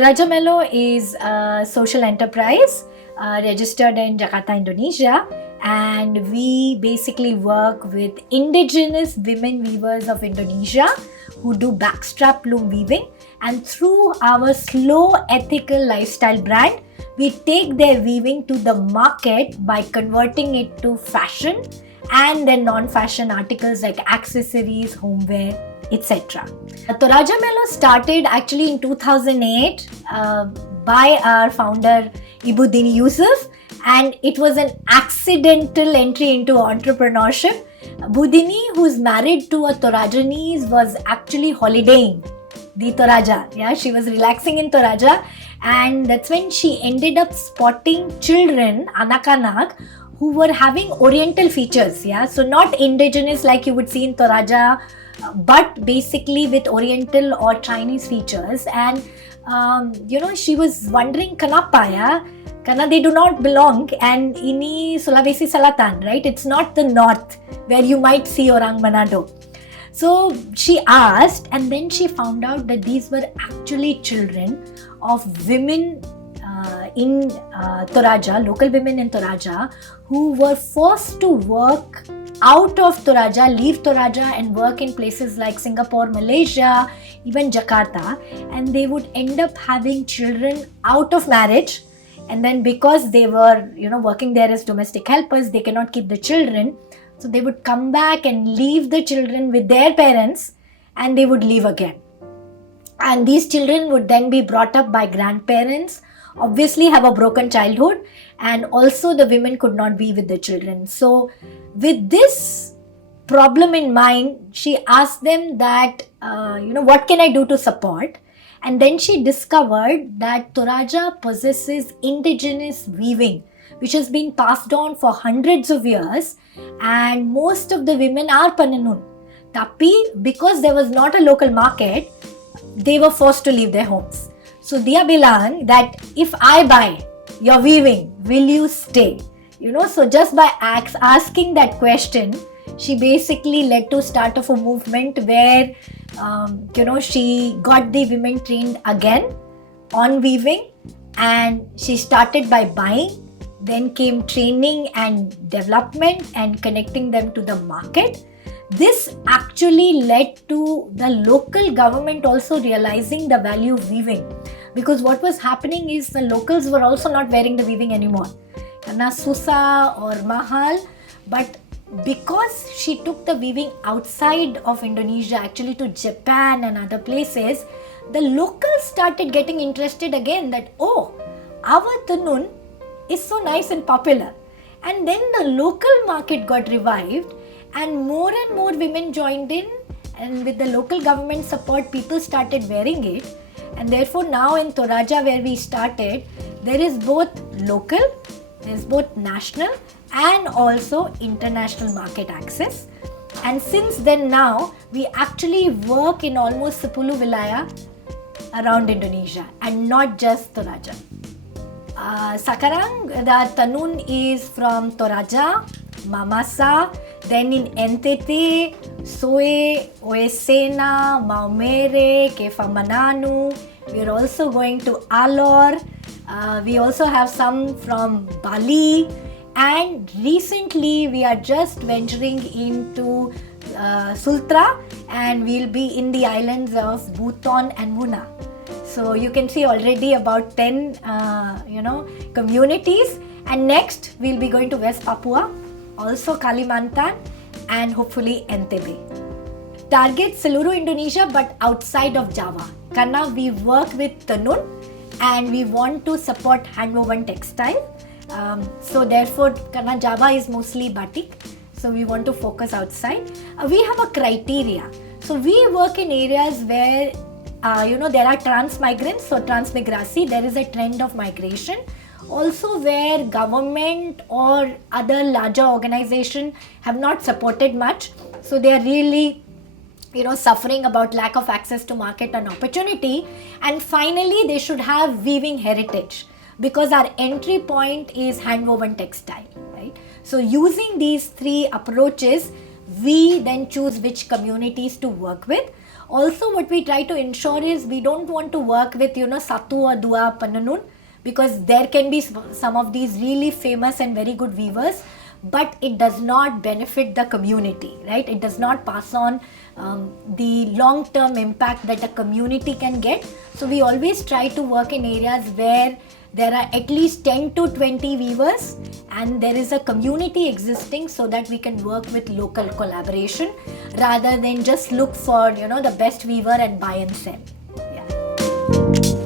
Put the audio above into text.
TORAJAMELO is a social enterprise registered in Jakarta, Indonesia, and we basically work with indigenous women weavers of Indonesia who do backstrap loom weaving, and through our slow ethical lifestyle brand, we take their weaving to the market by converting it to fashion and then non-fashion articles like accessories, homeware, etc. TORAJAMELO started actually in 2008 by our founder Ibu Dini Yusuf, and it was an accidental entry into entrepreneurship. Budini, who's married to a Torajanese, was actually holidaying the Toraja. Yeah, she was relaxing in Toraja, and that's when she ended up spotting children, anak-anak, who were having oriental features. Yeah, so not indigenous like you would see in Toraja, but basically with oriental or Chinese features. And she was wondering, Kanapa, yeah? Karena they do not belong, and ini Sulawesi Selatan, right? It's not the north where you might see orang Manado. So she asked, and then she found out that these were actually children of women in Toraja, local women in Toraja, who were forced to work out of Toraja, leave Toraja and work in places like Singapore, Malaysia, even Jakarta, and they would end up having children out of marriage. And then because they were, working there as domestic helpers, they cannot keep the children. So they would come back and leave the children with their parents, and they would leave again. And these children would then be brought up by grandparents, obviously have a broken childhood, and also the women could not be with the children. So with this problem in mind, she asked them that, what can I do to support? And then she discovered that Toraja possesses indigenous weaving, which has been passed on for hundreds of years, and most of the women are Penenun. Tapi, because there was not a local market, they were forced to leave their homes. So dia bilang that if I buy your weaving, will you stay? So just by asking that question, she basically led to start of a movement where she got the women trained again on weaving, and she started by buying, then came training and development and connecting them to the market. This actually led to the local government also realizing the value of weaving, because what was happening is the locals were also not wearing the weaving anymore. Karena susah or mahal, but because she took the weaving outside of Indonesia, actually to Japan and other places, the locals started getting interested again that, our tenun is so nice and popular. And then the local market got revived, and more women joined in, and with the local government support, people started wearing it. And therefore now in Toraja, where we started, there is both local, there is both national and also international market access. And since then now, we actually work in almost 10 wilayah around Indonesia, and not just Toraja. Sekarang the tenun is from Toraja, Mamasa, then in NTT, Soe, Oesena, Maumere, Kefamananu. We are also going to Alor. We also have some from Bali. And recently we are just venturing into Sultra, and we'll be in the islands of Buton and Muna. So you can see already about 10 communities, and next we'll be going to West Papua, also Kalimantan, and hopefully Entebbe. Target seluruh Indonesia but outside of Java. Karena we work with tenun and we want to support handwoven textile. So therefore, karena Java is mostly batik, so we want to focus outside. We have a criteria. So we work in areas where there are trans-migrants, so transmigrasi, there is a trend of migration. Also where government or other larger organization have not supported much, so they are really suffering about lack of access to market and opportunity. And finally, they should have weaving heritage, because our entry point is handwoven textile, right? So using these three approaches, we then choose which communities to work with. Also, what we try to ensure is we don't want to work with, Satu or Dua Penenun, because there can be some of these really famous and very good weavers, but it does not benefit the community, right? It does not pass on the long-term impact that a community can get. So we always try to work in areas where there are at least 10 to 20 weavers and there is a community existing, so that we can work with local collaboration rather than just look for, the best weaver and buy and sell. Yeah.